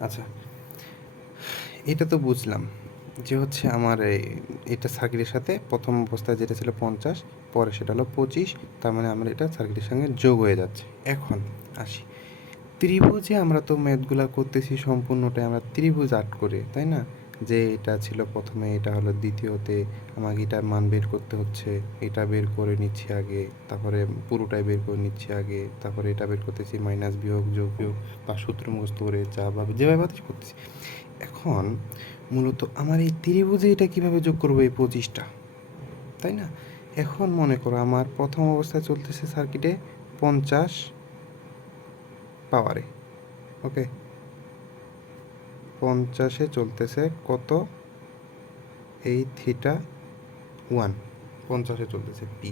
আচ্ছা। এটা তো বুঝলাম যে হচ্ছে আমার এটা সার্কিটের সাথে প্রথম অবস্থায় যেটা ছিল পঞ্চাশ, পরে সেটা হলো পঁচিশ, তার মানে আমার এটা সার্কিটের সঙ্গে যোগ হয়ে যাচ্ছে। এখন আসি। ত্রিভুজে আমরা তো ম্যাথগুলো করতেছি, সম্পূর্ণটাই আমরা ত্রিভুজ আট করে, তাই না? যে এটা ছিল প্রথমে, এটা হলো দ্বিতীয়তে আমাকে এটার মান বের করতে হচ্ছে, এটা বের করে নিচ্ছি আগে, তারপরে পুরোটাই বের করে নিচ্ছি আগে, তারপরে এটা বের করতেছি মাইনাস বিয়োগ, যোগ, বিয়োগ, বা সূত্র মুখস্থ করে যা বা যেভাবে করতেছি। এখন মূলত আমার এই ত্রিভুজে এটা কীভাবে যোগ করব এই পঁচিশটা? তাই না? এখন মনে করো আমার প্রথম অবস্থায় চলতেছে সার্কিটে পঞ্চাশ পাওয়ারে ওকে পঞ্চাশে চলতেছে কত? এই থিটা ওয়ান পঞ্চাশে চলতেছে পি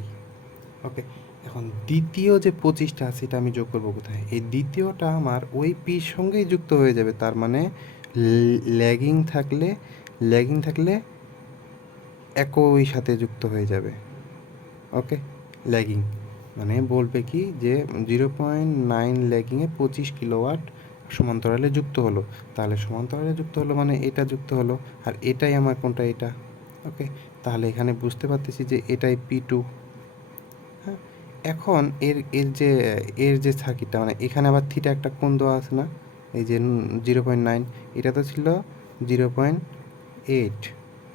ওকে এখন দ্বিতীয় যে পঁচিশটা আছে এটা আমি যোগ করব কোথায়? এই দ্বিতীয়টা আমার ওই পির সঙ্গেই যুক্ত হয়ে যাবে, তার মানে ল্যাগিং থাকলে ল্যাগিং থাকলে একই সাথে যুক্ত হয়ে যাবে। ওকে ল্যাগিং মানে বলবে কি যে জিরো পয়েন্ট নাইন ল্যাগিংয়ে পঁচিশ কিলোওয়াট সমান্তরালে যুক্ত হলো। তাহলে সমান্তরালে যুক্ত হলো মানে এটা যুক্ত হলো, আর এটাই আমার কোনটা এটা? ওকে? তাহলে এখানে বুঝতে পারতেছি যে এটাই পি টু হ্যাঁ? এখন এর এর যে এর যে সার্কিটটা মানে এখানে আবার থিটা একটা কোণ দেওয়া আছে না? এই যে জিরো পয়েন্ট নাইন এটা তো ছিল জিরো পয়েন্ট এইট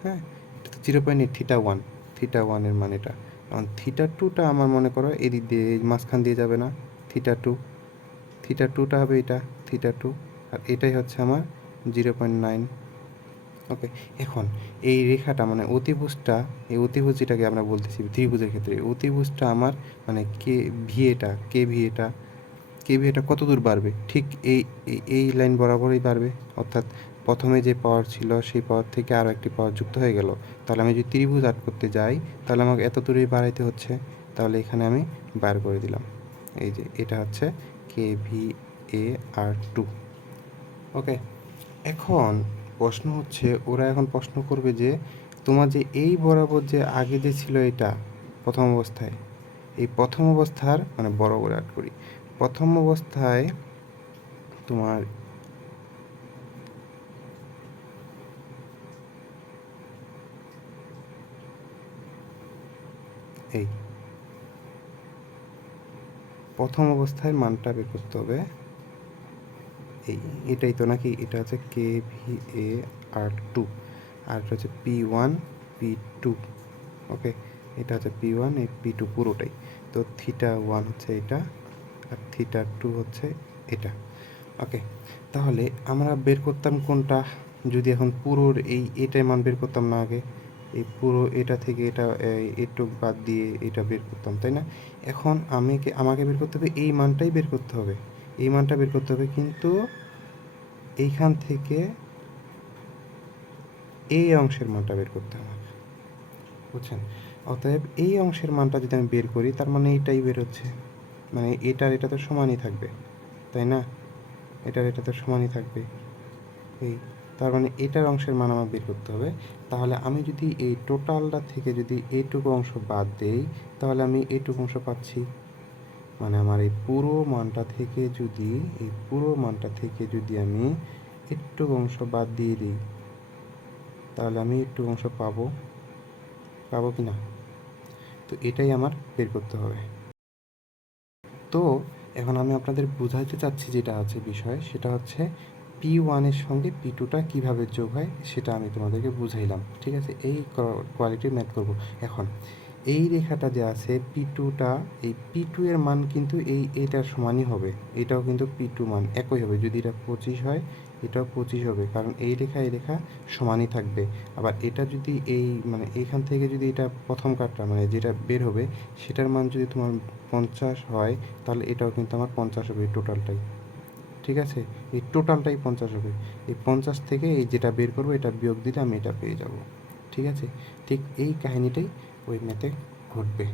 হ্যাঁ? এটা তো zero point eight theta one theta ওয়ানের মানে এটা কারণ থিটা টুটা আমার মনে করো এদিক দিয়ে, মাঝখান দিয়ে যাবে না থিটা টু থিটা টুটা হবে এটা থিটা টু আর এটাই হচ্ছে আমার জিরো পয়েন্ট নাইন ওকে এখন এই রেখাটা মানে অতিভুজটা, এই অতিভুজ যেটাকে আমরা বলতেছি ত্রিভুজের ক্ষেত্রে। অতিভুজটা আমার মানে কে ভিএটা কে ভিএটা কে ভিএটা কত দূর বাড়বে? ঠিক এই- এই লাইন বরাবরই বাড়বে। অর্থাৎ প্রথমে যে পাওয়ার ছিল সেই পাওয়ার থেকে আরও একটি পাওয়ার যুক্ত হয়ে গেল। তাহলে আমি যদি ত্রিভুজ আট করতে যাই, তাহলে আমাকে এত দূরেই বাড়াইতে হচ্ছে। তাহলে এখানে আমি বার করে দিলাম। এই যে, এটা হচ্ছে K V A R two ওকে এখন প্রশ্ন হচ্ছে, ওরা এখন প্রশ্ন করবে যে, তোমার যে এই বরাবর যে আগে যে ছিল এটা, প্রথম অবস্থায়, এই প্রথম অবস্থার মানে বড় করে আট করি, প্রথম অবস্থায় তোমার এই প্রথম অবস্থায় মানটা বের করতে হবে। এই, এটাই তো নাকি? এটা হচ্ছে K V A R two আর এটা হচ্ছে P one P two okay এটা হচ্ছে পি ওয়ান এই পি টু পুরোটাই। তো থিটা ওয়ান হচ্ছে এটা আর থিটা টু হচ্ছে এটা ওকে তাহলে আমরা বের করতাম কোনটা? যদি এখন পুরোর এই এটাই মান বের করতাম না আগে এই পুরো এটা থেকে এটা এটুক বাদ দিয়ে এটা বের করতাম, তাই না? এখন আমি আমাকে বের করতে হবে, এই মানটাই বের করতে হবে। এই মানটা বের করতে হবে কিন্তু এইখান থেকে এই অংশের মানটা বের করতে হবে বুঝছেন? অতএব এই অংশের মানটা যদি আমি বের করি, তার মানে এইটাই বের হচ্ছে। মানে এটার এটা তো সমানই থাকবে, তাই না? এটার এটা তো সমানই থাকবে। এই তার মানে এটার অংশের মান আমার বের করতে হবে। তাহলে আমি যদি এই টোটালটা থেকে যদি এইটুকু অংশ বাদ দেই, তাহলে আমি এইটুকু অংশ পাচ্ছি। মানে আমার এই পুরো মানটা থেকে যদি, এই পুরো মানটা থেকে যদি আমি একটু অংশ বাদ দিয়ে দিই, তাহলে আমি একটু অংশ পাবো। পাবো কি না? তো এটাই আমার বের করতে হবে। তো এখন আমি আপনাদের বোঝাইতে চাচ্ছি যেটা আছে বিষয়, সেটা হচ্ছে পি ওয়ানের সঙ্গে পি টুটা কীভাবে যোগ হয় সেটা আমি তোমাদেরকে বুঝাইলাম। ঠিক আছে? এই কোয়ালিটির ম্যাথ করব। এখন, এই রেখাটা যে আছে পি টুটা এই পি টু এর মান কিন্তু এই এইটার সমানই হবে। এটাও কিন্তু পি টু মান, একই হবে। যদি এটা পঁচিশ হয়, এটাও পঁচিশ হবে। কারণ এই রেখা এই রেখা সমানই থাকবে। আবার এটা যদি এই মানে এইখান থেকে যদি এটা প্রথম কাটটা মানে যেটা বের হবে, সেটার মান যদি তোমার পঞ্চাশ হয়, তাহলে এটাও কিন্তু আমার পঞ্চাশ হবে টোটালটাই ঠিক আছে? এই টোটালটাই পঞ্চাশ হবে। এই পঞ্চাশ থেকে এই যেটা বের করব এটা বিয়োগ দিলে আমি এটা পেয়ে যাব। ঠিক আছে? ঠিক এই কাহিনিটাই ওই ম্যাথে ঘটবে।